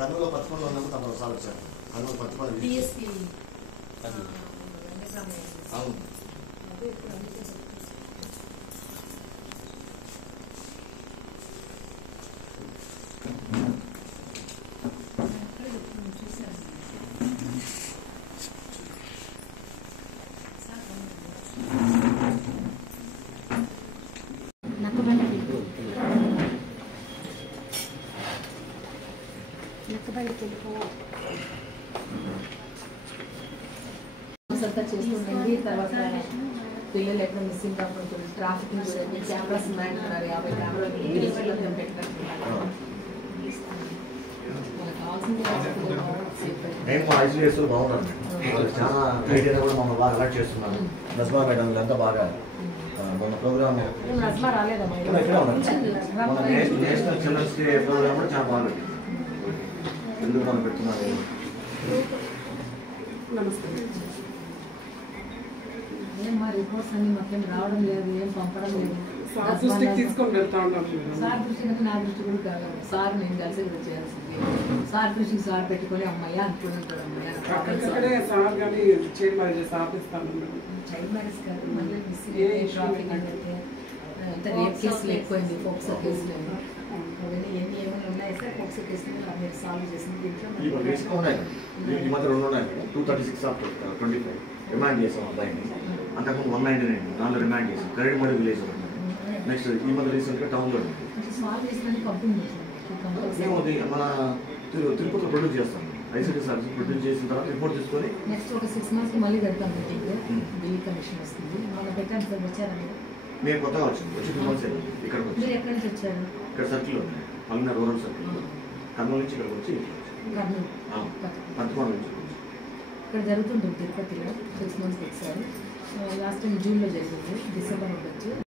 కర్నూలు పచ్చపల్లి ఉన్నప్పుడు తమ సార్ వచ్చారు. కర్నూలు పచ్చపల్లి అవును. చేస్తుండండి. తర్వాత పిల్లలు ఎక్కడ మిస్సింగ్ కాకుండా ట్రాఫిక్ చూడండి, కెమెరాస్ ఉన్నాయంటున్నారు. 50 కెమెరాలు మేము ఐసీఎస్లో బాగున్నాను. చాలా ఐడియా కూడా మమ్మల్ని బాగా అలర్ట్ చేస్తున్నాను. నస్మా మేడం అంతా బాగా మన program national children's day program కూడా చాలా బాగా ఎందుకు మనం పెడుతున్నారు. ఏం మా రిపోర్ట్స్ అన్ని మాకేం రావడం లేదు, ఏం పంపడం లేదు. సార్ దృష్టికి తీసుకొని వెళ్తా ఉన్నాం. సార్ దృష్టి కంటే నా దృష్టి కూడా కాదు. సార్ నేను కలిసి కూడా చేయాల్సింది. సార్ దృష్టికి సార్ పెట్టుకొని అమ్మాయి అనుకుని ఉంటాడు. అక్కడే సార్ కానీ చైల్డ్ మ్యారేజెస్ ఆపిస్తాను. చైల్డ్ మ్యారేజ్ కాదు, మళ్ళీ మిస్సింగ్ ట్రాఫిక్ అంటే అంత రేప్ కేసులు ఎక్కువైంది. ఫోక్సో కేసులు అవన్నీ ఏమైనా ఉన్నాయి సార్. ఫోక్సో కేసులు మీరు సాల్వ్ చేసింది. దీంట్లో ఉన్నాయి. ఈ మధ్య 2 ఉన్నాయి. 236/25 రిమాండ్ చేసాం అబ్బాయిని. అంతకుముందు 199 దానిలో రిమాండ్ చేసాం. కరెంట్ విలేజ్ ఒకటి. నెక్స్ట్ ఈ మధ్య రీసెంట్గా టౌన్లో ఏమవుతుంది మన తిరుపతిలో ప్రొడ్యూస్ చేస్తాం. ఐసీటీ సర్వీస్ ప్రొడ్యూస్ చేసిన తర్వాత రిపోర్ట్ తీసుకొని నెక్స్ట్ ఒక 6 months మళ్ళీ పెడతాం. బిల్ కమిషన్ వస్తుంది. మనం పెట్టాను సార్. వచ్చారండి మేము కొత్తగా వచ్చి 2 months ఇక్కడికి వచ్చి. మీరు ఎక్కడి నుంచి వచ్చారు? ఇక్కడ సర్కిల్లో పల్లిన రూరల్ సర్కిల్. కర్నూలు నుంచి ఇక్కడికి వచ్చి పత్తికొండ నుంచి ఇక్కడ జరుగుతుంది తిరుపతిలో. 6 months ఒకసారి. లాస్ట్ టైం జూన్లో జరిగింది. డిసెంబర్ ఉండొచ్చు.